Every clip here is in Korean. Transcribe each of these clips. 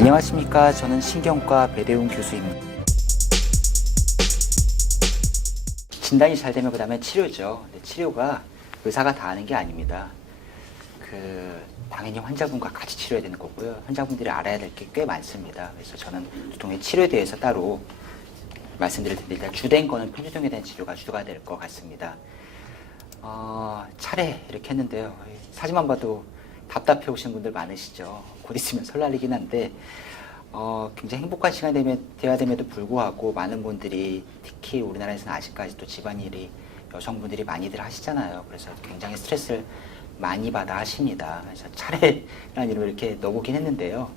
안녕하십니까. 저는 신경과 배대웅 교수입니다. 진단이 잘 되면 그 다음에 치료죠. 근데 치료가 의사가 다 하는 게 아닙니다. 당연히 환자분과 같이 치료해야 되는 거고요. 환자분들이 알아야 될 게 꽤 많습니다. 그래서 저는 두통의 치료에 대해서 따로 말씀드릴 텐데, 일단 주된 거는 편두통에 대한 치료가 주가 될 것 같습니다. 차례 이렇게 했는데요. 사진만 봐도 답답해 오시는 분들 많으시죠. 곧 있으면 설날이긴 한데, 굉장히 행복한 시간이 되어야 됨에도 불구하고 많은 분들이, 특히 우리나라에서는 아직까지도 집안일이 여성분들이 많이들 하시잖아요. 그래서 굉장히 스트레스를 많이 받아 하십니다. 그래서 차례라는 이름을 이렇게 넣어보긴 했는데요.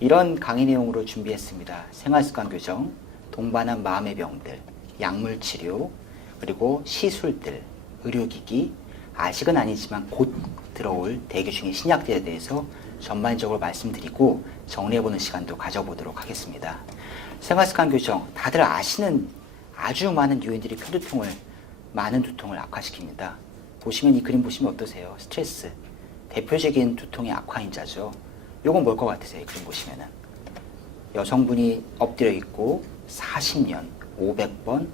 이런 강의 내용으로 준비했습니다. 생활습관 교정, 동반한 마음의 병들, 약물 치료, 그리고 시술들, 의료기기, 아직은 아니지만 곧 들어올 대기 중의 신약들에 대해서 전반적으로 말씀드리고 정리해보는 시간도 가져보도록 하겠습니다. 생활습관 교정, 다들 아시는 아주 많은 요인들이 많은 두통을 악화시킵니다. 보시면 이 그림 보시면 어떠세요? 스트레스, 대표적인 두통의 악화인자죠. 요건 뭘 것 같으세요? 이 그림 보시면은 여성분이 엎드려 있고 40년, 500번,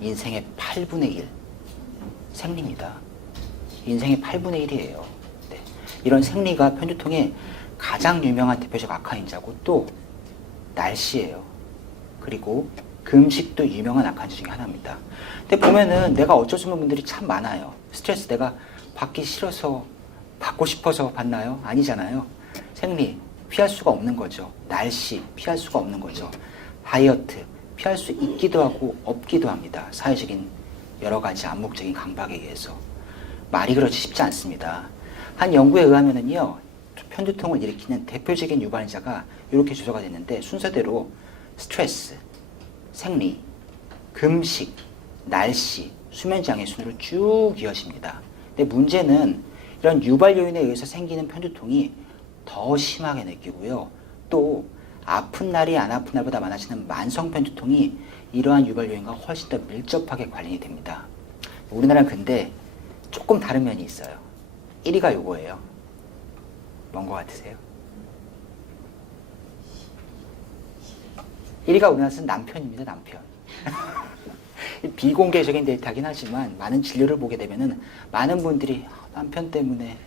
인생의 8분의 1 생리입니다. 인생의 8분의 1이에요. 네. 이런 생리가 편두통의 가장 유명한 대표적 악화인자고, 또 날씨예요. 그리고 금식도 유명한 악화인자 중에 하나입니다. 근데 보면은 내가 어쩔 수 없는 분들이 참 많아요. 스트레스 내가 받기 싫어서, 받고 싶어서 받나요? 아니잖아요. 생리 피할 수가 없는 거죠. 날씨 피할 수가 없는 거죠. 다이어트 피할 수 있기도 하고 없기도 합니다. 사회적인 여러 가지 암묵적인 강박에 의해서. 말이 그렇지 쉽지 않습니다. 한 연구에 의하면은요, 편두통을 일으키는 대표적인 유발인자가 이렇게 조사가 됐는데, 순서대로 스트레스, 생리, 금식, 날씨, 수면장애 순으로 쭉 이어집니다. 근데 문제는 이런 유발 요인에 의해서 생기는 편두통이 더 심하게 느끼고요. 또 아픈 날이 안 아픈 날보다 많아지는 만성 편두통이 이러한 유발 요인과 훨씬 더 밀접하게 관련이 됩니다. 우리나라는 근데 조금 다른 면이 있어요. 1위가 요거예요. 뭔 것 같으세요? 1위가 우리나라에서는 남편입니다. 남편. 비공개적인 데이터긴 하지만 많은 진료를 보게 되면은 많은 분들이 남편 때문에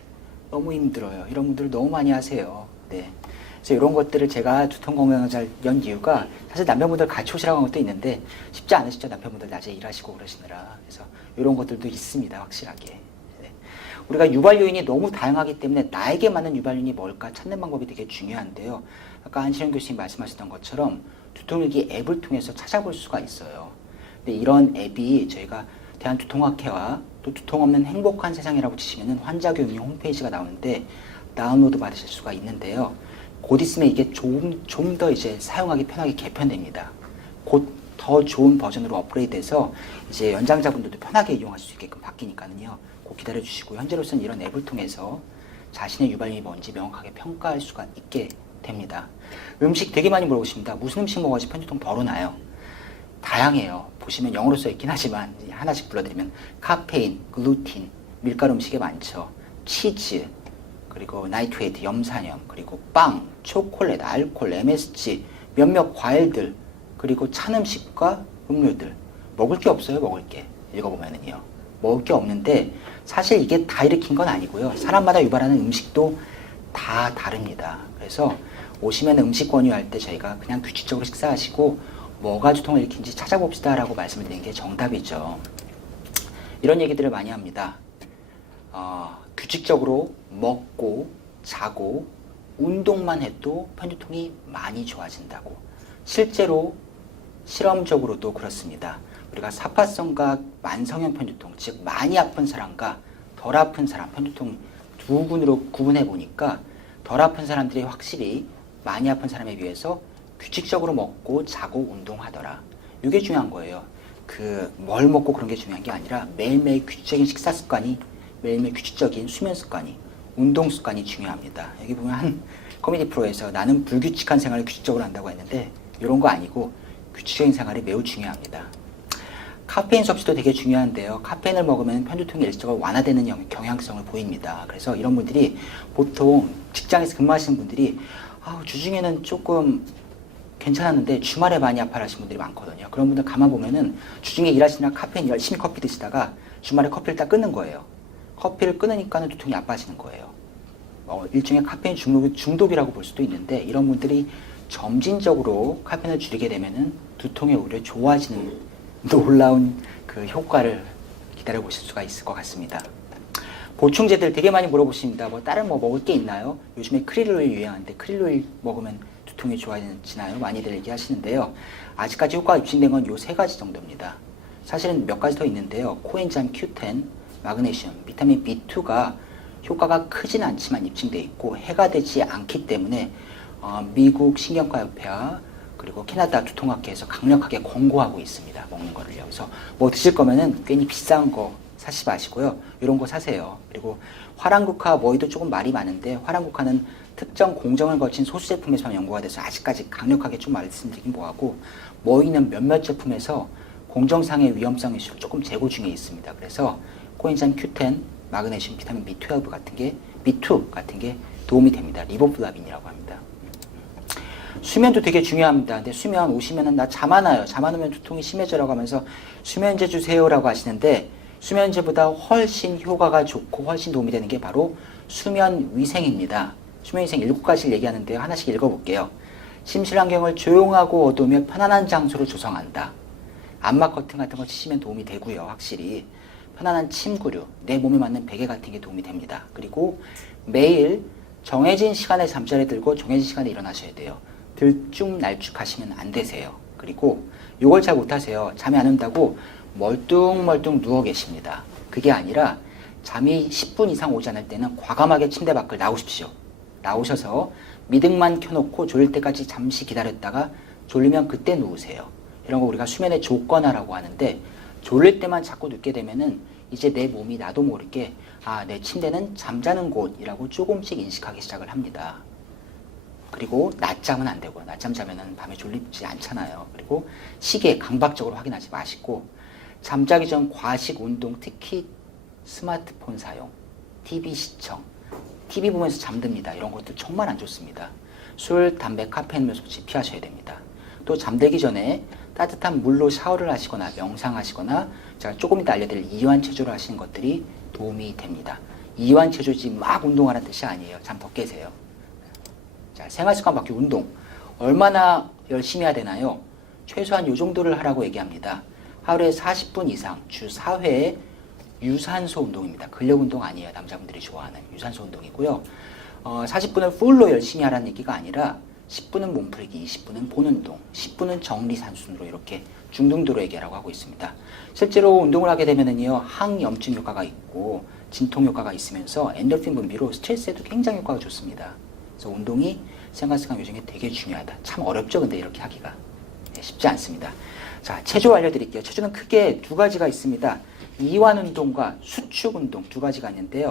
너무 힘들어요. 이런 분들 너무 많이 하세요. 네. 그래서 이런 것들을 제가 두통건강을 연 이유가, 사실 남편분들 같이 오시라고 한 것도 있는데 쉽지 않으시죠. 남편분들 낮에 일하시고 그러시느라. 그래서 이런 것들도 있습니다. 확실하게. 네. 우리가 유발 요인이 너무 다양하기 때문에 나에게 맞는 유발 요인이 뭘까 찾는 방법이 되게 중요한데요. 아까 안시영 교수님 말씀하셨던 것처럼 두통일기 앱을 통해서 찾아볼 수가 있어요. 근데 이런 앱이 저희가 대한두통학회와 또 두통 없는 행복한 세상이라고 치시면은 환자 교육용 홈페이지가 나오는데 다운로드 받으실 수가 있는데요. 곧 있으면 이게 좀 더 이제 사용하기 편하게 개편됩니다. 곧 더 좋은 버전으로 업그레이드해서 이제 연장자분들도 편하게 이용할 수 있게끔 바뀌니까는요. 꼭 기다려 주시고, 현재로서는 이런 앱을 통해서 자신의 유발염이 뭔지 명확하게 평가할 수가 있게 됩니다. 음식 되게 많이 물어보십니다. 무슨 음식 먹어야지 편두통 덜 오나요? 다양해요. 보시면 영어로 써 있긴 하지만 하나씩 불러드리면 카페인, 글루틴, 밀가루 음식이 많죠. 치즈, 그리고 나이트레이트, 염산염, 그리고 빵, 초콜릿, 알코올, MSG, 몇몇 과일들, 그리고 찬 음식과 음료들. 먹을 게 없어요. 먹을 게. 읽어보면은요. 먹을 게 없는데 사실 이게 다 일으킨 건 아니고요. 사람마다 유발하는 음식도 다 다릅니다. 그래서 오시면 음식 권유할 때 저희가 그냥 규칙적으로 식사하시고 뭐가 두통을 일으킨지 찾아봅시다 라고 말씀을 드리는 게 정답이죠. 이런 얘기들을 많이 합니다. 규칙적으로 먹고 자고 운동만 해도 편두통이 많이 좋아진다고. 실제로 실험적으로도 그렇습니다. 우리가 사파성과 만성형 편두통, 즉 많이 아픈 사람과 덜 아픈 사람, 편두통 두 군으로 구분해 보니까 덜 아픈 사람들이 확실히 많이 아픈 사람에 비해서 규칙적으로 먹고 자고 운동하더라. 이게 중요한 거예요. 뭘 먹고 그런 게 중요한 게 아니라 매일매일 규칙적인 식사 습관이, 매일매일 규칙적인 수면 습관이, 운동 습관이 중요합니다. 여기 보면 한 코미디 프로에서 나는 불규칙한 생활을 규칙적으로 한다고 했는데 이런 거 아니고 규칙적인 생활이 매우 중요합니다. 카페인 섭취도 되게 중요한데요. 카페인을 먹으면 편두통이 일시적으로 완화되는 경향성을 보입니다. 그래서 이런 분들이 보통 직장에서 근무하시는 분들이 주중에는 조금 괜찮았는데 주말에 많이 아파하시는 분들이 많거든요. 그런 분들 가만 보면은 주중에 일하시느라 카페인 열심히 커피 드시다가 주말에 커피를 딱 끊는 거예요. 커피를 끊으니까는 두통이 아파지는 거예요. 일종의 카페인 중독이라고 볼 수도 있는데 이런 분들이 점진적으로 카페인을 줄이게 되면은 두통이 오히려 좋아지는 놀라운 그 효과를 기다려 보실 수가 있을 것 같습니다. 보충제들 되게 많이 물어보십니다. 다른 뭐 먹을 게 있나요? 요즘에 크릴 오일 유행하는데 크릴 오일 먹으면 두통이 좋아지나요? 많이들 얘기하시는데요. 아직까지 효과가 입증된 건 요 세 가지 정도입니다. 사실은 몇 가지 더 있는데요. 코엔자임 Q10, 마그네슘, 비타민 B2가 효과가 크진 않지만 입증돼 있고 해가 되지 않기 때문에 미국 신경과협회와 그리고 캐나다 두통학회에서 강력하게 권고하고 있습니다. 먹는 거를요. 그래서 뭐 드실 거면은 괜히 비싼 거 사지 마시고요. 이런 거 사세요. 그리고 화랑국화 뭐이도 조금 말이 많은데 화랑국화는 특정 공정을 거친 소수 제품에서만 연구가 돼서 아직까지 강력하게 좀 말씀드리긴 뭐하고 뭐이는 몇몇 제품에서 공정상의 위험성 이슈로 조금 재고 중에 있습니다. 그래서 코엔자임 Q10, 마그네슘, 비타민 B12 같은 게 도움이 됩니다. 리보플라빈이라고 합니다. 수면도 되게 중요합니다. 근데 수면 오시면은 나 잠 안 와요. 잠 안 오면 두통이 심해져라고 하면서 수면제 주세요라고 하시는데 수면제보다 훨씬 효과가 좋고 훨씬 도움이 되는 게 바로 수면 위생입니다. 수면 위생 7가지를 얘기하는데요. 하나씩 읽어볼게요. 침실 환경을 조용하고 어두우며 편안한 장소로 조성한다. 암막 커튼 같은 거 치시면 도움이 되고요. 확실히 편안한 침구류, 내 몸에 맞는 베개 같은 게 도움이 됩니다. 그리고 매일 정해진 시간에 잠자리에 들고 정해진 시간에 일어나셔야 돼요. 들쭉날쭉 하시면 안 되세요. 그리고 이걸 잘 못하세요. 잠이 안 온다고 멀뚱멀뚱 누워 계십니다. 그게 아니라 잠이 10분 이상 오지 않을 때는 과감하게 침대 밖을 나오십시오. 나오셔서 미등만 켜놓고 졸릴 때까지 잠시 기다렸다가 졸리면 그때 누우세요. 이런 거 우리가 수면의 조건화라고 하는데 졸릴 때만 자꾸 눕게 되면은 이제 내 몸이 나도 모르게 내 침대는 잠자는 곳이라고 조금씩 인식하기 시작을 합니다. 그리고 낮잠은 안 되고요. 낮잠 자면은 밤에 졸리지 않잖아요. 그리고 시계 강박적으로 확인하지 마시고 잠자기 전 과식 운동, 특히 스마트폰 사용, TV 시청, TV 보면서 잠듭니다. 이런 것도 정말 안 좋습니다. 술, 담배, 카페인 섭취 피하셔야 됩니다. 또 잠들기 전에 따뜻한 물로 샤워를 하시거나 명상하시거나 제가 조금 이따 알려드릴 이완체조를 하시는 것들이 도움이 됩니다. 이완체조지 막 운동하라는 뜻이 아니에요. 잠 더 깨세요. 자, 생활습관 바퀴 운동. 얼마나 열심히 해야 되나요? 최소한 이 정도를 하라고 얘기합니다. 하루에 40분 이상 주 4회 유산소 운동입니다. 근력 운동 아니에요. 남자분들이 좋아하는 유산소 운동이고요. 40분을 풀로 열심히 하라는 얘기가 아니라 10분은 몸풀기, 20분은 본운동, 10분은 정리산순으로 이렇게 중등도로 얘기하라고 하고 있습니다. 실제로 운동을 하게 되면은요, 항염증 효과가 있고 진통 효과가 있으면서 엔돌핀 분비로 스트레스에도 굉장히 효과가 좋습니다. 그래서 운동이 생활습관 요즘에 되게 중요하다. 참 어렵죠, 근데 이렇게 하기가. 쉽지 않습니다. 자, 체조 알려드릴게요. 체조는 크게 두 가지가 있습니다. 이완 운동과 수축 운동 두 가지가 있는데요.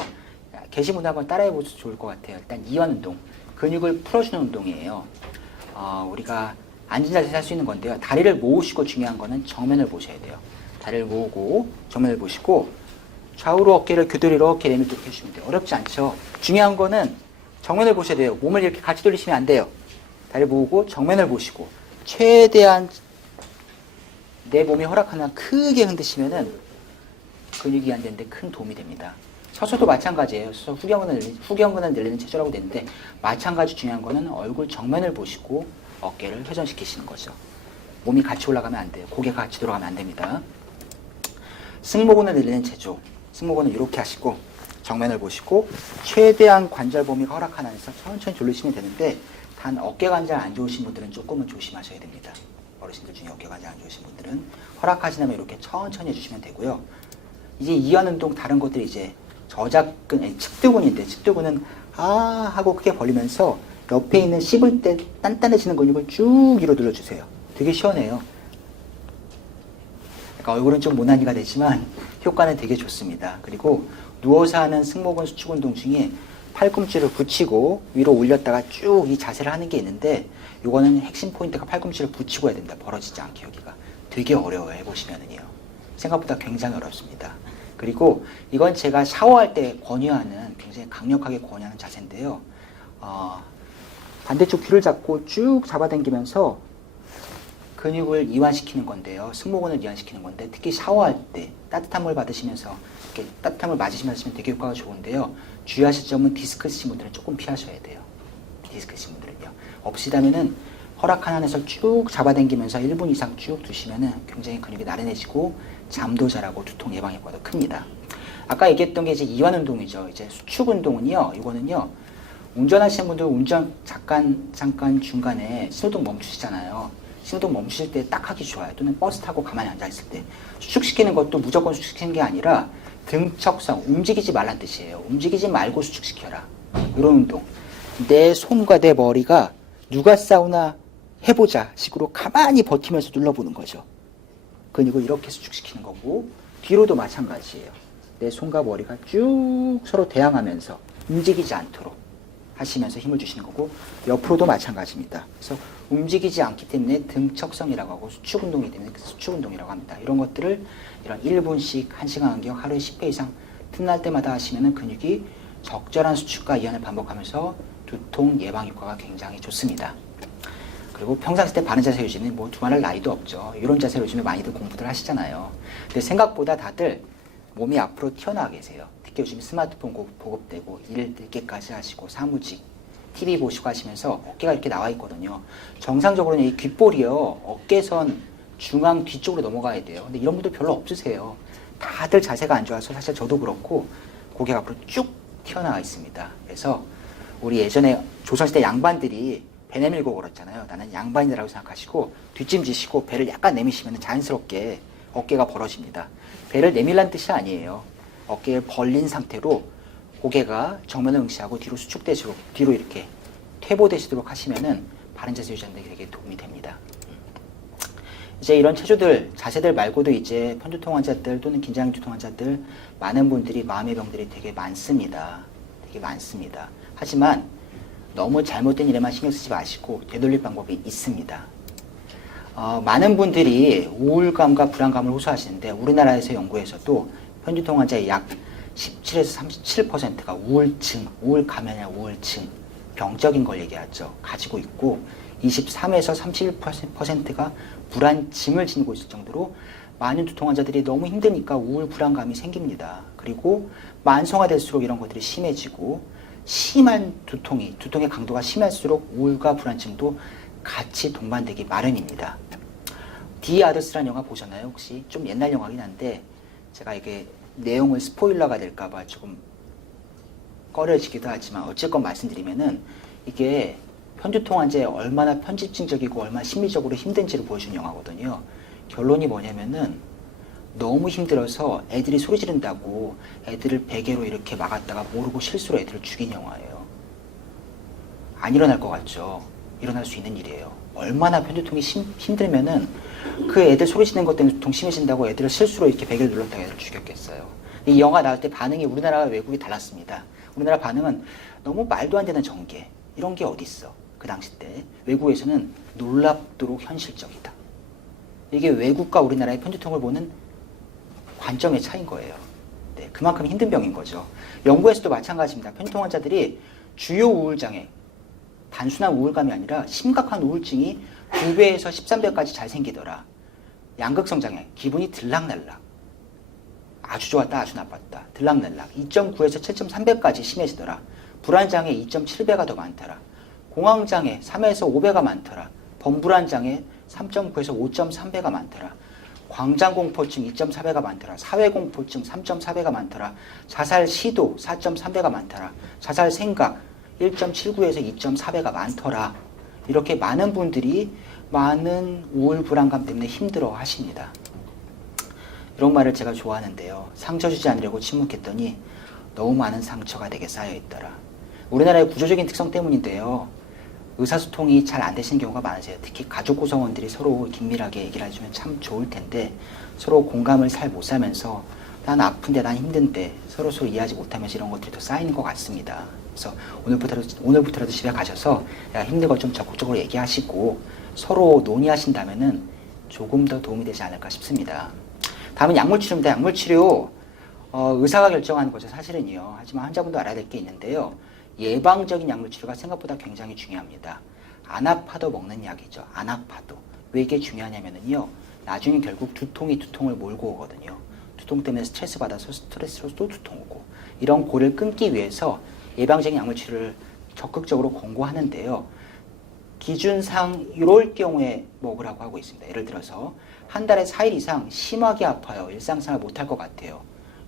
계신 분들 한번 따라해 보셔도 좋을 것 같아요. 일단 이완 운동, 근육을 풀어주는 운동이에요. 우리가 앉은 자세에서 할 수 있는 건데요. 다리를 모으시고 중요한 거는 정면을 보셔야 돼요. 다리를 모으고 정면을 보시고 좌우로 어깨를 교대로 이렇게 내밀도록 해주시면 돼요. 어렵지 않죠? 중요한 거는 정면을 보셔야 돼요. 몸을 이렇게 같이 돌리시면 안 돼요. 다리를 모으고 정면을 보시고 최대한 내 몸이 허락하는 한 크게 흔드시면은 근육이 안 되는데 큰 도움이 됩니다. 서서도 마찬가지예요. 서서 후경근을 늘리는 체조라고 되는데 마찬가지 중요한 거는 얼굴 정면을 보시고 어깨를 회전시키시는 거죠. 몸이 같이 올라가면 안 돼요. 고개가 같이 돌아가면 안 됩니다. 승모근을 늘리는 체조. 승모근을 이렇게 하시고 정면을 보시고 최대한 관절 범위가 허락하는 한에서 천천히 돌리시면 되는데 단 어깨 관절 안 좋으신 분들은 조금은 조심하셔야 됩니다. 어르신들 중에 어깨 관절 안 좋으신 분들은 허락하시면 이렇게 천천히 해주시면 되고요. 이제 이완 운동 다른 것들이 이제 저작근, 측두근인데 측두근은 하고 크게 벌리면서 옆에 있는 씹을 때 단단해지는 근육을 쭉 위로 눌러주세요. 되게 시원해요. 그러니까 얼굴은 좀 모나니가 되지만 효과는 되게 좋습니다. 그리고 누워서 하는 승모근 수축 운동 중에 팔꿈치를 붙이고 위로 올렸다가 쭉 이 자세를 하는 게 있는데 요거는 핵심 포인트가 팔꿈치를 붙이고 해야 된다. 벌어지지 않게 여기가. 되게 어려워요. 해보시면은요. 생각보다 굉장히 어렵습니다. 그리고 이건 제가 샤워할 때 권유하는 굉장히 강력하게 권유하는 자세인데요. 반대쪽 귀를 잡고 쭉 잡아당기면서 근육을 이완시키는 건데요. 승모근을 이완시키는 건데 특히 샤워할 때 따뜻한 물 받으시면서 이렇게 따뜻한 물 맞으시면서 하시면 되게 효과가 좋은데요. 주의하실 점은 디스크 있으신 분들은 조금 피하셔야 돼요. 디스크 있으신 분들은요. 없으시다면은 허락 한에서 쭉 잡아당기면서 1분 이상 쭉 두시면은 굉장히 근육이 나른해지고 잠도 잘하고 두통 예방 효과도 큽니다. 아까 얘기했던 게 이제 이완 운동이죠. 이제 수축 운동은요. 이거는요. 운전하시는 분들 운전 잠깐 중간에 신호등 멈추시잖아요. 신호등 멈추실 때 딱 하기 좋아요. 또는 버스 타고 가만히 앉아있을 때. 수축시키는 것도 무조건 수축시키는 게 아니라 등척성, 움직이지 말란 뜻이에요. 움직이지 말고 수축시켜라. 이런 운동. 내 손과 내 머리가 누가 싸우나 해보자 식으로 가만히 버티면서 눌러보는 거죠. 근육을 이렇게 수축시키는 거고 뒤로도 마찬가지예요. 내 손과 머리가 쭉 서로 대항하면서 움직이지 않도록 하시면서 힘을 주시는 거고 옆으로도 마찬가지입니다. 그래서 움직이지 않기 때문에 등척성이라고 하고 수축 운동이기 때문에 수축 운동이라고 합니다. 이런 것들을 이런 1분씩 1시간 간격 하루에 10회 이상 틈날 때마다 하시면 근육이 적절한 수축과 이완을 반복하면서 두통 예방 효과가 굉장히 좋습니다. 그리고 평상시 때 바른 자세 유지는 뭐 두말할 나이도 없죠. 이런 자세로 요즘에 많이들 공부들 하시잖아요. 근데 생각보다 다들 몸이 앞으로 튀어나와 계세요. 특히 요즘 스마트폰 보급되고 일 늦게까지 하시고 사무직, TV 보시고 하시면서 어깨가 이렇게 나와 있거든요. 정상적으로는 이 귓볼이요. 어깨선 중앙 뒤쪽으로 넘어가야 돼요. 근데 이런 분들 별로 없으세요. 다들 자세가 안 좋아서 사실 저도 그렇고 고개가 앞으로 쭉 튀어나와 있습니다. 그래서 우리 예전에 조선시대 양반들이 배 내밀고 걸었잖아요. 나는 양반이라고 생각하시고 뒷짐지시고 배를 약간 내미시면 자연스럽게 어깨가 벌어집니다. 배를 내밀란 뜻이 아니에요. 어깨를 벌린 상태로 고개가 정면을 응시하고 뒤로 수축되도록 뒤로 이렇게 퇴보되시도록 하시면은 바른 자세 유지하는 데 되게 도움이 됩니다. 이제 이런 체조들, 자세들 말고도 이제 편두통 환자들 또는 긴장두통 환자들 많은 분들이 마음의 병들이 되게 많습니다. 되게 많습니다. 하지만 너무 잘못된 일에만 신경 쓰지 마시고 되돌릴 방법이 있습니다. 많은 분들이 우울감과 불안감을 호소하시는데 우리나라에서 연구에서도 편두통 환자의 약 17에서 37%가 우울증, 우울감이나 우울증, 병적인 걸 얘기하죠. 가지고 있고 23에서 31%가 불안짐을 지니고 있을 정도로 많은 두통 환자들이 너무 힘드니까 우울, 불안감이 생깁니다. 그리고 만성화될수록 이런 것들이 심해지고 심한 두통의 강도가 심할수록 우울과 불안증도 같이 동반되기 마련입니다. 디 아더스라는 영화 보셨나요? 혹시? 좀 옛날 영화긴 한데 제가 이게 내용을 스포일러가 될까봐 조금 꺼려지기도 하지만 어쨌건 말씀드리면은 이게 편두통 환자에 얼마나 편집증적이고 얼마나 심리적으로 힘든지를 보여주는 영화거든요. 결론이 뭐냐면은 너무 힘들어서 애들이 소리 지른다고 애들을 베개로 이렇게 막았다가 모르고 실수로 애들을 죽인 영화예요. 안 일어날 것 같죠? 일어날 수 있는 일이에요. 얼마나 편두통이 힘들면은 그 애들 소리 지르는 것 때문에 두통 심해진다고 애들을 실수로 이렇게 베개를 눌렀다가 애들을 죽였겠어요. 이 영화 나올 때 반응이 우리나라와 외국이 달랐습니다. 우리나라 반응은 너무 말도 안 되는 전개 이런 게 어디 있어? 그 당시 때 외국에서는 놀랍도록 현실적이다. 이게 외국과 우리나라의 편두통을 보는 관점의 차이인 거예요. 네, 그만큼 힘든 병인 거죠. 영국에서도 마찬가지입니다. 편두통 환자들이 주요 우울장애, 단순한 우울감이 아니라 심각한 우울증이 2배에서 13배까지 잘 생기더라. 양극성 장애, 기분이 들락날락. 아주 좋았다, 아주 나빴다. 들락날락. 2.9에서 7.3배까지 심해지더라. 불안장애 2.7배가 더 많더라. 공황장애 3에서 5배가 많더라. 범불안장애 3.9에서 5.3배가 많더라. 광장공포증 2.4배가 많더라. 사회공포증 3.4배가 많더라. 자살 시도 4.3배가 많더라. 자살 생각 1.79에서 2.4배가 많더라. 이렇게 많은 분들이 많은 우울, 불안감 때문에 힘들어 하십니다. 이런 말을 제가 좋아하는데요. 상처 주지 않으려고 침묵했더니 너무 많은 상처가 내게 쌓여있더라. 우리나라의 구조적인 특성 때문인데요. 의사소통이 잘 안 되시는 경우가 많으세요. 특히 가족 구성원들이 서로 긴밀하게 얘기를 해주면 참 좋을 텐데 서로 공감을 잘 못 사면서 난 아픈데 난 힘든데 서로 이해하지 못하면서 이런 것들이 더 쌓이는 것 같습니다. 그래서 오늘부터라도 집에 가셔서 야, 힘든 거 좀 적극적으로 얘기하시고 서로 논의하신다면은 조금 더 도움이 되지 않을까 싶습니다. 다음은 약물치료입니다. 약물치료 의사가 결정하는 거죠. 사실은요. 하지만 환자분도 알아야 될 게 있는데요. 예방적인 약물 치료가 생각보다 굉장히 중요합니다. 안 아파도 먹는 약이죠. 안 아파도. 왜 이게 중요하냐면요. 나중에 결국 두통이 두통을 몰고 오거든요. 두통 때문에 스트레스 받아서 스트레스로 또 두통 오고. 이런 고를 끊기 위해서 예방적인 약물 치료를 적극적으로 권고하는데요. 기준상 이럴 경우에 먹으라고 하고 있습니다. 예를 들어서 한 달에 4일 이상 심하게 아파요. 일상생활 못할 것 같아요.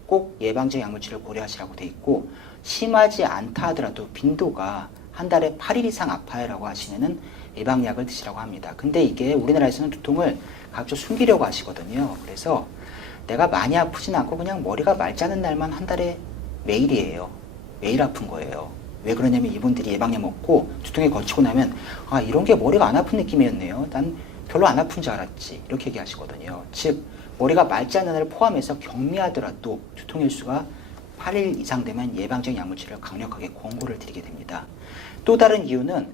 꼭 예방적인 약물 치료를 고려하시라고 돼 있고, 심하지 않다 하더라도 빈도가 한 달에 8일 이상 아파요라고 하시면은 예방약을 드시라고 합니다. 근데 이게 우리나라에서는 두통을 각종 숨기려고 하시거든요. 그래서 내가 많이 아프진 않고 그냥 머리가 맑지 않은 날만 한 달에 매일이에요. 매일 아픈 거예요. 왜 그러냐면 이분들이 예방약 먹고 두통이 거치고 나면 아, 이런 게 머리가 안 아픈 느낌이었네요. 난 별로 안 아픈 줄 알았지. 이렇게 얘기하시거든요. 즉 머리가 맑지 않은 날을 포함해서 경미하더라도 두통 일수가 8일 이상 되면 예방적인 약물 치료를 강력하게 권고를 드리게 됩니다. 또 다른 이유는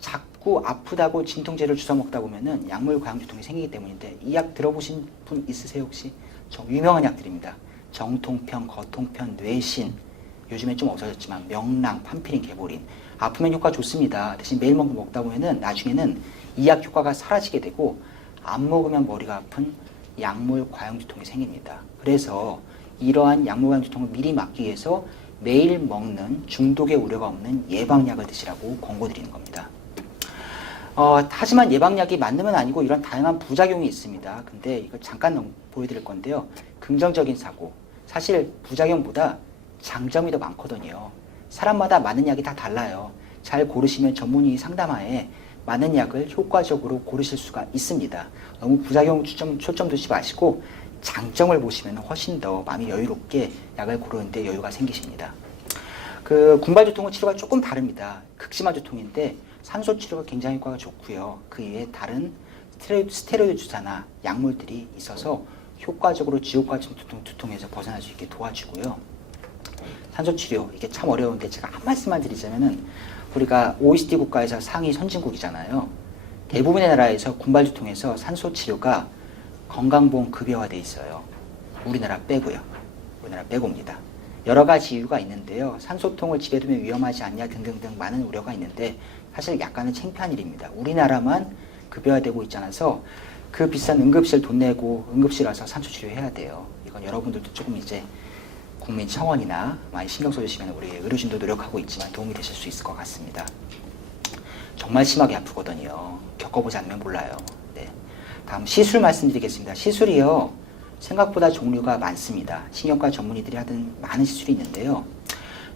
자꾸 아프다고 진통제를 주워 먹다 보면은 약물 과형 두통이 생기기 때문인데, 이 약 들어보신 분 있으세요 혹시? 유명한 약들입니다. 정통편, 거통편, 뇌신, 요즘에 좀 없어졌지만 명랑, 판피린, 개보린. 아프면 효과 좋습니다. 대신 매일 먹다 보면은 나중에는 이 약 효과가 사라지게 되고 안 먹으면 머리가 아픈 약물 과형 두통이 생깁니다. 그래서 이러한 약물 과형 두통을 미리 막기 위해서 매일 먹는 중독의 우려가 없는 예방약을 드시라고 권고드리는 겁니다. 하지만 예방약이 맞는 아니고 이런 다양한 부작용이 있습니다. 근데 이거 잠깐 보여드릴 건데요. 긍정적인 사고. 사실 부작용보다 장점이 더 많거든요. 사람마다 맞는 약이 다 달라요. 잘 고르시면 전문의 상담하에 맞는 약을 효과적으로 고르실 수가 있습니다. 너무 부작용 초점 두지 마시고 장점을 보시면 훨씬 더 마음이 여유롭게 약을 고르는데 여유가 생기십니다. 군발 두통은 치료가 조금 다릅니다. 극심한 두통인데 산소 치료가 굉장히 효과가 좋고요. 그 이외에 다른 스테로이드 주사나 약물들이 있어서 효과적으로 지옥 같은 두통에서 벗어날 수 있게 도와주고요. 산소 치료, 이게 참 어려운데 제가 한 말씀만 드리자면은 우리가 OECD 국가에서 상위 선진국이잖아요. 대부분의 나라에서 군발 두통에서 산소 치료가 건강보험 급여화돼 있어요. 우리나라 빼고요. 우리나라 빼고입니다. 여러 가지 이유가 있는데요. 산소통을 집에 두면 위험하지 않냐 등등등 많은 우려가 있는데 사실 약간은 창피한 일입니다. 우리나라만 급여화되고 있지 않아서 그 비싼 응급실 돈 내고 응급실 와서 산소 치료해야 돼요. 이건 여러분들도 조금 이제 국민청원이나 많이 신경 써주시면 우리 의료진도 노력하고 있지만 도움이 되실 수 있을 것 같습니다. 정말 심하게 아프거든요. 겪어보지 않으면 몰라요. 네. 다음 시술 말씀드리겠습니다. 시술이요. 생각보다 종류가 많습니다. 신경과 전문의들이 하던 많은 시술이 있는데요.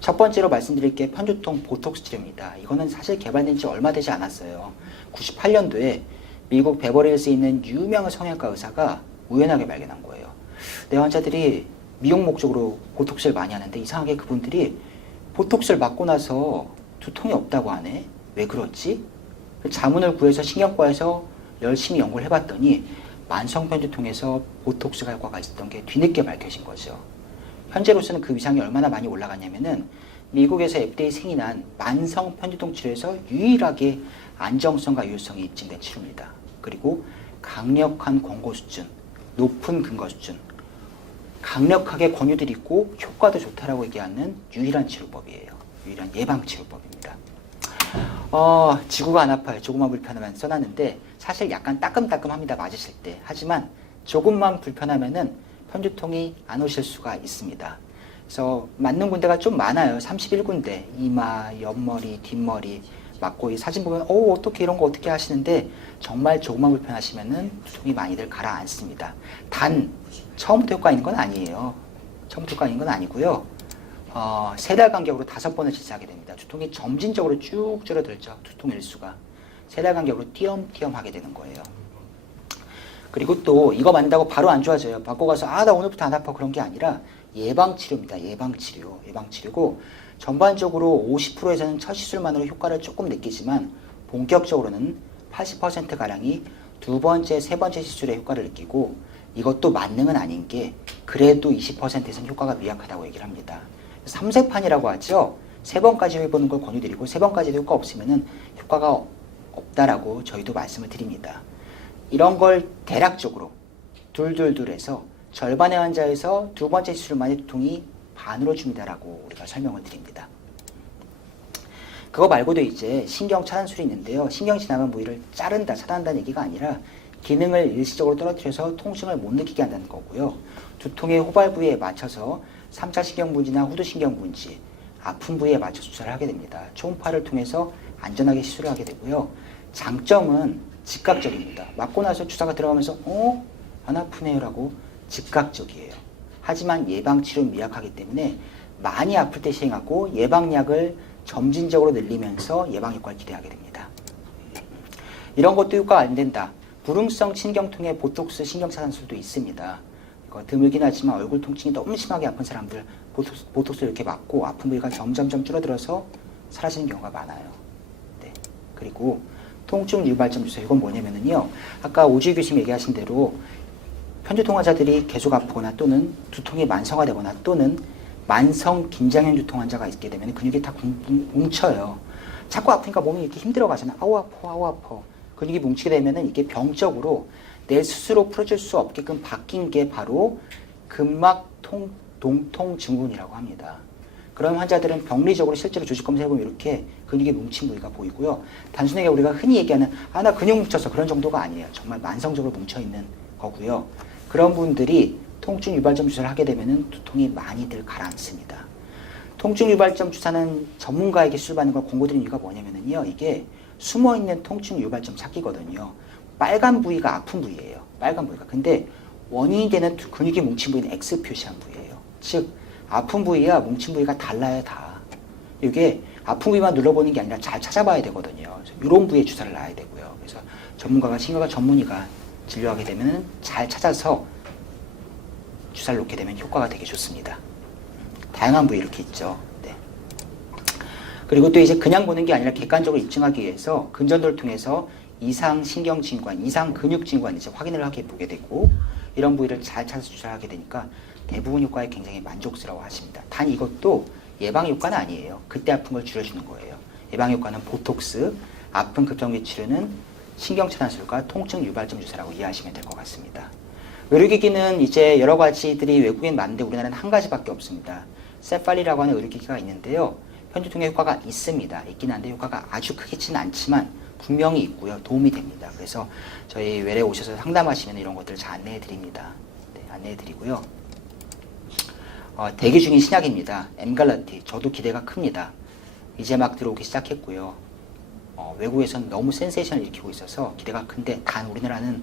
첫 번째로 말씀드릴 게 편두통 보톡스 치료입니다. 이거는 사실 개발된 지 얼마 되지 않았어요. 98년도에 미국 베버리힐스에 있는 유명한 성형외과 의사가 우연하게 발견한 거예요. 내 환자들이 미용 목적으로 보톡스를 많이 하는데 이상하게 그분들이 보톡스를 맞고 나서 두통이 없다고 하네. 왜 그렇지? 자문을 구해서 신경과에서 열심히 연구를 해봤더니 만성편 두통에서 보톡스가 효과가 있었던 게 뒤늦게 밝혀진 거죠. 현재로서는 그 위상이 얼마나 많이 올라갔냐면은 미국에서 FDA 승인한 만성 편두통 치료에서 유일하게 안정성과 유효성이 입증된 치료입니다. 그리고 강력한 권고 수준, 높은 근거 수준, 강력하게 권유들이 있고 효과도 좋다라고 얘기하는 유일한 치료법이에요. 유일한 예방 치료법입니다. 지구가 안 아파요. 조금만 불편하면 써놨는데 사실 약간 따끔따끔합니다. 맞으실 때. 하지만 조금만 불편하면은 편두통이 안 오실 수가 있습니다. 그래서 맞는 군데가 좀 많아요. 31군데. 이마, 옆머리, 뒷머리 맞고 이 사진 보면 어떻게 이런 거 어떻게 하시는데 정말 조금만 불편하시면은 두통이 많이들 가라앉습니다. 단 처음부터 효과 있는 건 아니에요. 처음부터 효과 있는 건 아니고요. 3달 간격으로 5번을 실시하게 됩니다. 두통이 점진적으로 쭉 줄어들죠. 두통 일수가. 3달 간격으로 띄엄띄엄 하게 되는 거예요. 그리고 또 이거 맞는다고 바로 안 좋아져요. 받고 가서 나 오늘부터 안 아파 그런 게 아니라 예방치료입니다. 예방치료고 전반적으로 50%에서는 첫 시술만으로 효과를 조금 느끼지만 본격적으로는 80%가량이 두 번째, 세 번째 시술에 효과를 느끼고 이것도 만능은 아닌 게 그래도 20%에서는 효과가 미약하다고 얘기를 합니다. 3세판이라고 하죠. 3번까지 해보는 걸 권유드리고 3번까지도 효과 없으면은 효과가 없다라고 저희도 말씀을 드립니다. 이런 걸 대략적으로 둘해서 절반의 환자에서 두 번째 시술만의 두통이 반으로 줍니다라고 우리가 설명을 드립니다. 그거 말고도 이제 신경 차단술이 있는데요. 신경 지나간 부위를 자른다, 차단한다는 얘기가 아니라 기능을 일시적으로 떨어뜨려서 통증을 못 느끼게 한다는 거고요. 두통의 호발 부위에 맞춰서 3차 신경분지나 후두 신경분지, 아픈 부위에 맞춰 주사를 하게 됩니다. 초음파를 통해서 안전하게 시술을 하게 되고요. 장점은 즉각적입니다. 맞고 나서 주사가 들어가면서 안 아프네요 라고 즉각적이에요. 하지만 예방치료는 미약하기 때문에 많이 아플 때 시행하고 예방약을 점진적으로 늘리면서 예방효과를 기대하게 됩니다. 이런 것도 효과가 안 된다. 불응성 신경통의 보톡스 신경차단술도 있습니다. 이거 드물긴 하지만 얼굴 통증이 너무 심하게 아픈 사람들 보톡스 이렇게 맞고 아픈 부위가 점점점 줄어들어서 사라지는 경우가 많아요. 네. 그리고 통증 유발점 주사 이건 뭐냐면요. 아까 오주희 교수님 얘기하신 대로 편두통 환자들이 계속 아프거나 또는 두통이 만성화되거나 또는 만성 긴장형 두통 환자가 있게 되면 근육이 다 뭉쳐요. 자꾸 아프니까 몸이 이렇게 힘들어 가잖아. 아우 아파, 아우 아파. 근육이 뭉치게 되면은 이게 병적으로 내 스스로 풀어줄 수 없게끔 바뀐 게 바로 근막통 동통 증후군이라고 합니다. 그런 환자들은 병리적으로 실제로 조직 검사해보면 이렇게 근육이 뭉친 부위가 보이고요. 단순하게 우리가 흔히 얘기하는 나 근육 뭉쳐서 그런 정도가 아니에요. 정말 만성적으로 뭉쳐있는 거고요. 그런 분들이 통증 유발점 주사를 하게 되면 두통이 많이들 가라앉습니다. 통증 유발점 주사는 전문가에게 수술받는 걸 권고드리는 이유가 뭐냐면요. 이게 숨어있는 통증 유발점 찾기거든요. 빨간 부위가 아픈 부위예요. 빨간 부위가. 근데 원인이 되는 근육이 뭉친 부위는 X 표시한 부위예요. 즉 아픈 부위와 뭉친 부위가 달라요. 다. 이게 아픈 부위만 눌러보는 게 아니라 잘 찾아봐야 되거든요. 그래서 이런 부위에 주사를 놔야 되고요. 그래서 전문가가 신경과 전문의가 진료하게 되면 잘 찾아서 주사를 놓게 되면 효과가 되게 좋습니다. 다양한 부위 이렇게 있죠. 네. 그리고 또 이제 그냥 보는 게 아니라 객관적으로 입증하기 위해서 근전도를 통해서 이상 신경진관, 이상 근육진관 이제 확인을 하게 보게 되고 이런 부위를 잘 찾아서 주사를 하게 되니까 대부분 효과에 굉장히 만족스러워 하십니다. 단 이것도 예방 효과는 아니에요. 그때 아픈 걸 줄여주는 거예요. 예방 효과는 보톡스, 아픈 급성기 치료는 신경차단술과 통증 유발점 주사라고 이해하시면 될 것 같습니다. 의료기기는 이제 여러 가지들이 외국엔 많은데 우리나라는 한 가지밖에 없습니다. 세팔리라고 하는 의료기기가 있는데요. 편두통에 효과가 있습니다. 있긴 한데 효과가 아주 크지는 않지만 분명히 있고요. 도움이 됩니다. 그래서 저희 외래 오셔서 상담하시면 이런 것들을 잘 안내해 드립니다. 네, 안내해 드리고요. 대기 중인 신약입니다. 엠갈라티. 저도 기대가 큽니다. 이제 막 들어오기 시작했고요. 외국에서는 너무 센세이션을 일으키고 있어서 기대가 큰데 단 우리나라는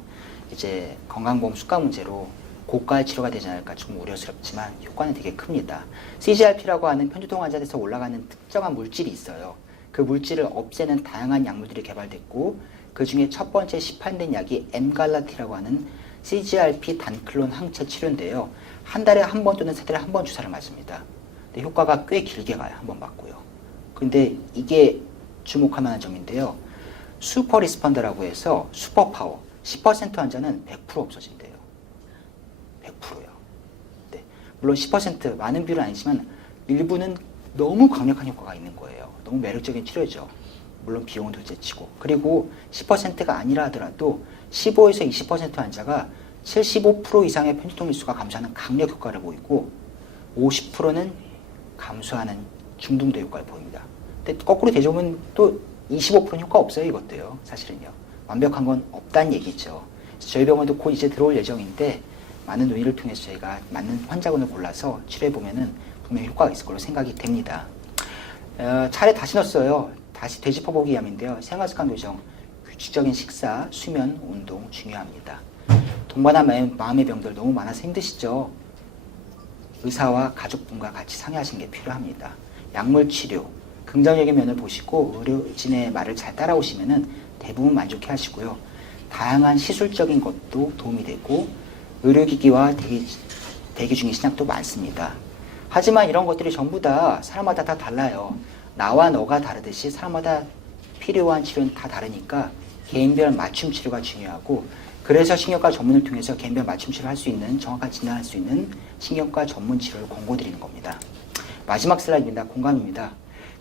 이제 건강보험 수가 문제로 고가의 치료가 되지 않을까 좀 우려스럽지만 효과는 되게 큽니다. CGRP라고 하는 편두통 환자들에서 올라가는 특정한 물질이 있어요. 그 물질을 없애는 다양한 약물들이 개발됐고 그 중에 첫 번째 시판된 약이 엠갈라티라고 하는 CGRP 단클론 항체 치료인데요. 한 달에 한 번 또는 세 달에 한 번 주사를 맞습니다. 근데 효과가 꽤 길게 가요. 한 번 맞고요. 근데 이게 주목할 만한 점인데요. 슈퍼 리스펀더라고 해서 슈퍼파워 10% 환자는 100% 없어진대요. 100%요. 네. 물론 10% 많은 비율은 아니지만 일부는 너무 강력한 효과가 있는 거예요. 너무 매력적인 치료죠. 물론 비용은 둘째치고. 그리고 10%가 아니라 하더라도 15에서 20% 환자가 75% 이상의 편두통 일수가 감소하는 강력 효과를 보이고 50%는 감소하는 중등도 효과를 보입니다. 근데 거꾸로 대조하면 또 25%는 효과 없어요. 이것도요. 사실은요. 완벽한 건 없다는 얘기죠. 저희 병원도 곧 이제 들어올 예정인데 많은 논의를 통해서 저희가 맞는 환자군을 골라서 치료해보면은 분명히 효과가 있을 걸로 생각이 됩니다. 차례 다시 넣었어요. 다시 되짚어보기 위함인데요. 생활습관 교정, 규칙적인 식사, 수면, 운동 중요합니다. 동반한 마음의 병들 너무 많아서 힘드시죠? 의사와 가족분과 같이 상의하시는 게 필요합니다. 약물 치료, 긍정적인 면을 보시고 의료진의 말을 잘 따라오시면은 대부분 만족해 하시고요. 다양한 시술적인 것도 도움이 되고 의료기기와 대기 중인 신약도 많습니다. 하지만 이런 것들이 전부 다 사람마다 다 달라요. 나와 너가 다르듯이 사람마다 필요한 치료는 다 다르니까 개인별 맞춤 치료가 중요하고 그래서 신경과 전문을 통해서 개인별 맞춤 치료를 할 수 있는 정확한 진단할 수 있는 신경과 전문 치료를 권고드리는 겁니다. 마지막 슬라이드입니다. 공감입니다.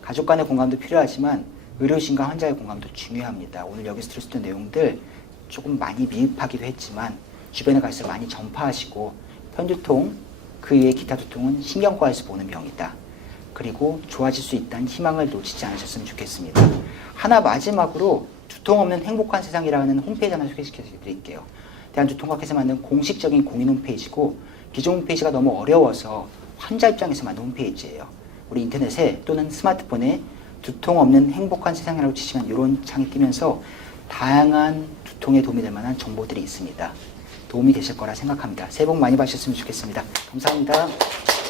가족 간의 공감도 필요하지만 의료진과 환자의 공감도 중요합니다. 오늘 여기서 들을 수 있는 내용들 조금 많이 미흡하기도 했지만 주변에 갈수록 많이 전파하시고 편두통, 그 이외의 기타 두통은 신경과에서 보는 병이다. 그리고 좋아질 수 있다는 희망을 놓치지 않으셨으면 좋겠습니다. 하나 마지막으로 두통 없는 행복한 세상이라는 홈페이지 하나 소개시켜 드릴게요. 대한두통학회에서 만든 공식적인 공인 홈페이지고 기존 홈페이지가 너무 어려워서 환자 입장에서 만든 홈페이지예요. 우리 인터넷에 또는 스마트폰에 두통 없는 행복한 세상이라고 치시면 이런 창이 뜨면서 다양한 두통에 도움이 될 만한 정보들이 있습니다. 도움이 되실 거라 생각합니다. 새해 복 많이 받으셨으면 좋겠습니다. 감사합니다.